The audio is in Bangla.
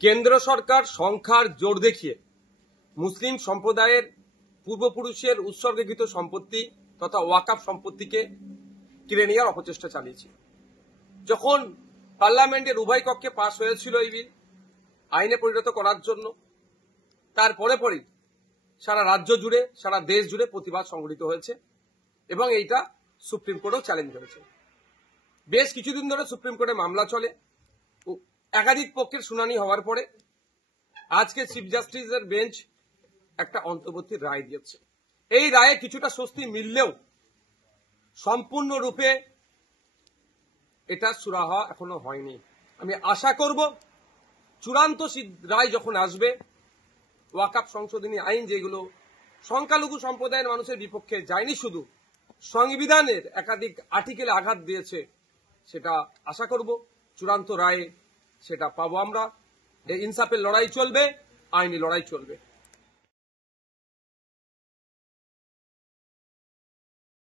কেন্দ্র সরকার সংখ্যার জোর দেখিয়ে মুসলিম সম্প্রদায়ের পূর্বপুরুষের উৎসর্গীকৃত সম্পত্তি তথা ওয়াকফ সম্পত্তিকে কেড়ে নেওয়ার অপচেষ্টা চালিয়েছে। যখন পার্লামেন্টের উভয় কক্ষে পাশ হয়েছিল এই বিল আইনে পরিণত করার জন্য, তারপরে পরেই সারা রাজ্য জুড়ে সারা দেশ জুড়ে প্রতিবাদ সংঘটিত হয়েছে এবং এইটা সুপ্রিম কোর্টেও চ্যালেঞ্জ হয়েছে। বেশ কিছুদিন ধরে সুপ্রিম কোর্টে মামলা চলে। একাধিক পক্ষের শুনানি হওয়ার পরে আজকে চিফ জাস্টিসের বেঞ্চ একটা অন্তর্বর্তী রায় দিয়েছে। এই রায়ে কিছুটা স্বস্তি মিললেও সম্পূর্ণরূপে এটা সুরাহা এখনো হয়নি। আমি আশা করব চূড়ান্ত রায় যখন আসবে, ওয়াকফ সংশোধনী আইন যেগুলো সংখ্যালঘু সম্প্রদায়ের মানুষের বিপক্ষে যায়নি, শুধু সংবিধানের একাধিক আর্টিকেলে আঘাত দিয়েছে, সেটা আশা করব চূড়ান্ত রায়ে সেটা পাবো আমরা। এই ইনসাফের লড়াই চলবে, আইনি লড়াই চলবে।